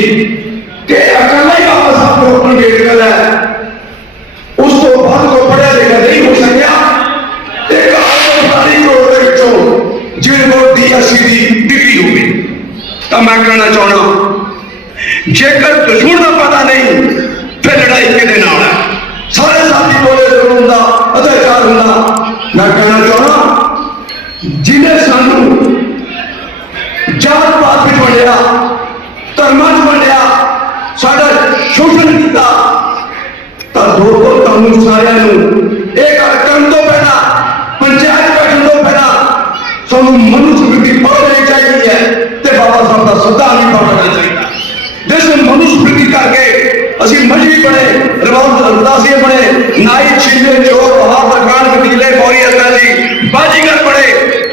ਸੀ ਕਿ ਅਕਲਾ ਹੀ ਵਾਪਸ ਆਪਣੇ ਉੱਪਰ ਗੇੜ ਲੈ ਉਸ ਤੋਂ ਬਾਅਦ ਕੋ ਪੜਿਆ ਲਿਖਿਆ ਨਹੀਂ ਹੋ ਸਕਿਆ ਤੇ ਕਾਲ ਸਾਰੀ ਤੋੜ ਦੇ ਵਿੱਚੋਂ ਜਿਹਨੂੰ ਡੀਐਸਸੀ ਦੀ ਡਿਗਰੀ ਹੋ ਗਈ ਤਾਂ ਮੈਂ ਕਹਿਣਾ ਚਾਹਣਾ ਜੇਕਰ ਤੁਹਾਨੂੰ ਦਾ ਪਤਾ ਨਹੀਂ ਫਿਰ ਲੜਾਈ ਕਿਹਦੇ ਨਾਲ ਹੈ ਸਾਰੇ ਸਾਥੀ ਬੋਲੇ ਜ਼ਰੂਰ ਦਾ ਅਧਿਕਾਰ ਹੁੰਦਾ ਮੈਂ ਕਹਿਣਾ ਚਾਹਣਾ ਜਿਹਨੇ ਸਾਨੂੰ ਜਾਤ ਪਾਤ ਵਿੱਚ ਵੰਡਿਆ ਧਰਮਾਂ 'ਚ ਵੰਡਿਆ ਸਾਡਾ ਸ਼ੋਸ਼ਣ ਕੀਤਾ ਤਾਂ ਦੋਸਤੋ ਤੁਹਾਨੂੰ ਸਾਰਿਆਂ ਨੂੰ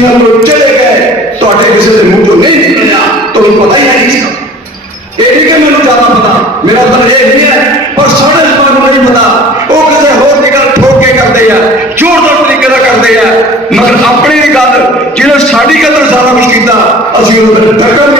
یہ مجھے زیادہ پتا میرا یہ نہیں ہے پر سارے جماج میں نہیں پتا وہ کسی ہو نکل ٹھوک کے کرتے ہیں چور طور طریقے کا کرتے ہیں مگر اپنی گل جنہیں ساڑی قدر سارا کچھ نے وہ